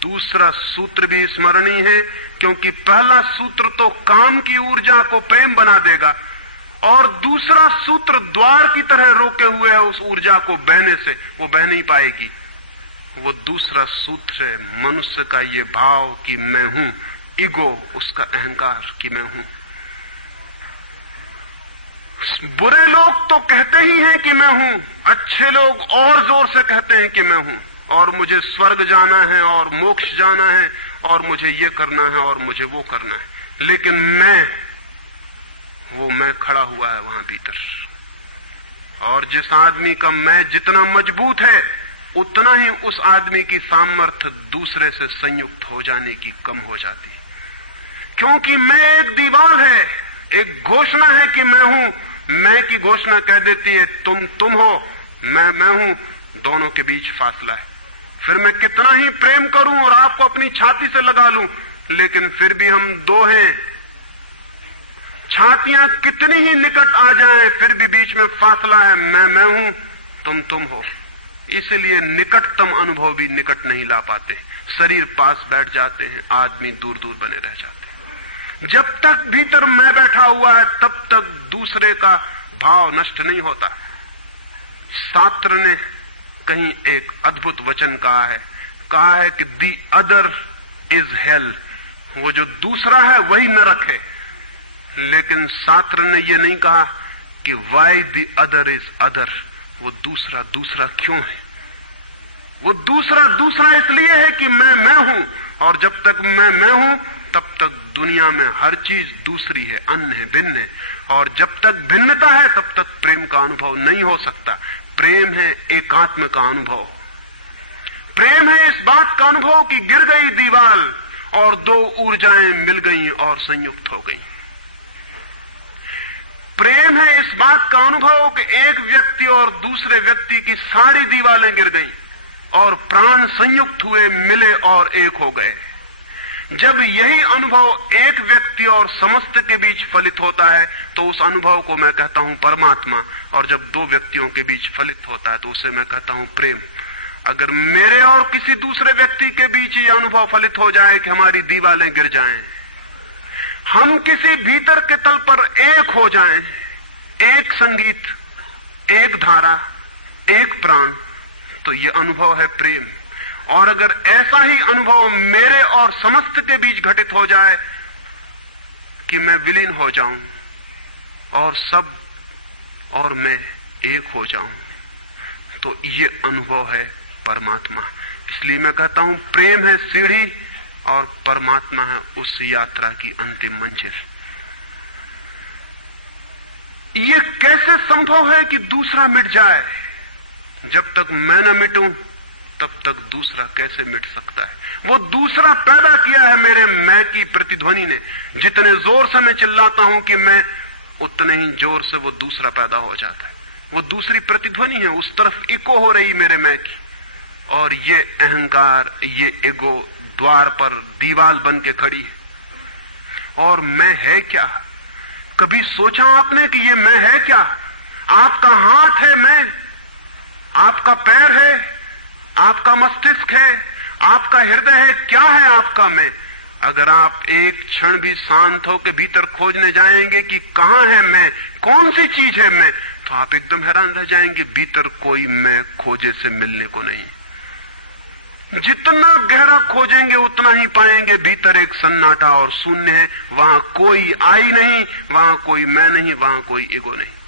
दूसरा सूत्र भी स्मरणीय है, क्योंकि पहला सूत्र तो काम की ऊर्जा को प्रेम बना देगा और दूसरा सूत्र द्वार की तरह रोके हुए है उस ऊर्जा को बहने से, वो बह नहीं पाएगी। वो दूसरा सूत्र है मनुष्य का ये भाव कि मैं हूं, ईगो, उसका अहंकार कि मैं हूं। बुरे लोग तो कहते ही हैं कि मैं हूं, अच्छे लोग और जोर से कहते हैं कि मैं हूं, और मुझे स्वर्ग जाना है और मोक्ष जाना है और मुझे ये करना है और मुझे वो करना है। लेकिन वो मैं खड़ा हुआ है वहां भीतर। और जिस आदमी का मैं जितना मजबूत है, उतना ही उस आदमी की सामर्थ्य दूसरे से संयुक्त हो जाने की कम हो जाती है। क्योंकि मैं एक दीवार है, एक घोषणा है कि मैं हूं। मैं की घोषणा कह देती है तुम हो, मैं हूं, दोनों के बीच फासला है। फिर मैं कितना ही प्रेम करूं और आपको अपनी छाती से लगा लूं, लेकिन फिर भी हम दो हैं। छातियां कितनी ही निकट आ जाएं, फिर भी बीच में फासला है। मैं हूं, तुम हो। इसलिए निकटतम अनुभव भी निकट नहीं ला पाते। शरीर पास बैठ जाते हैं, आदमी दूर दूर बने रह जाते हैं। जब तक भीतर मैं बैठा हुआ है, तब तक दूसरे का भाव नष्ट नहीं होता। शास्त्र ने कहीं एक अद्भुत वचन कहा है कि दी अदर इज हेल, वो जो दूसरा है वही नरक है। लेकिन शास्त्र ने ये नहीं कहा कि why the other is other, वो दूसरा क्यों है। वो दूसरा इसलिए है कि मैं हूं, और जब तक मैं हूं तब तक दुनिया में हर चीज दूसरी है, अन्य है, भिन्न है। और जब तक भिन्नता है तब तक प्रेम का अनुभव नहीं हो सकता। प्रेम है एकात्म का अनुभव। प्रेम है इस बात का अनुभव कि गिर गई दीवार और दो ऊर्जाएं मिल गई और संयुक्त हो गई। प्रेम है इस बात का अनुभव कि एक व्यक्ति और दूसरे व्यक्ति की सारी दीवारें गिर गईं और प्राण संयुक्त हुए, मिले और एक हो गए। जब यही अनुभव एक व्यक्ति और समस्त के बीच फलित होता है तो उस अनुभव को मैं कहता हूं परमात्मा। और जब दो व्यक्तियों के बीच फलित होता है तो उसे मैं कहता हूं प्रेम। अगर मेरे और किसी दूसरे व्यक्ति के बीच ये अनुभव फलित हो जाए कि हमारी दीवारें गिर जाएं, हम किसी भीतर के तल पर एक हो जाएं, एक संगीत, एक धारा, एक प्राण, तो ये अनुभव है प्रेम। और अगर ऐसा ही अनुभव मेरे और समस्त के बीच घटित हो जाए कि मैं विलीन हो जाऊं और सब और मैं एक हो जाऊं, तो ये अनुभव है परमात्मा। इसलिए मैं कहता हूं प्रेम है सीढ़ी और परमात्मा है उस यात्रा की अंतिम मंजिल। ये कैसे संभव है कि दूसरा मिट जाए? जब तक मैं न मिटूं तब तक दूसरा कैसे मिट सकता है? वो दूसरा पैदा किया है मेरे मैं की प्रतिध्वनि ने। जितने जोर से मैं चिल्लाता हूं कि मैं, उतने ही जोर से वो दूसरा पैदा हो जाता है। वो दूसरी प्रतिध्वनि है, उस तरफ इको हो रही मेरे मैं की। और ये अहंकार, ये ईगो द्वार पर दीवार बन के खड़ी है। और मैं है क्या? कभी सोचा आपने कि ये मैं है क्या? आपका हाथ है मैं, आपका पैर है, आपका मस्तिष्क है, आपका हृदय है, क्या है आपका मैं? अगर आप एक क्षण भी शांत होकर भीतर खोजने जाएंगे कि कहां है मैं, कौन सी चीज है मैं, तो आप एकदम हैरान रह जाएंगे। भीतर कोई मैं खोजे से मिलने को नहीं। जितना गहरा खोजेंगे उतना ही पाएंगे भीतर एक सन्नाटा और शून्य है। वहां कोई आई नहीं, वहां कोई मैं नहीं, वहां कोई ईगो नहीं।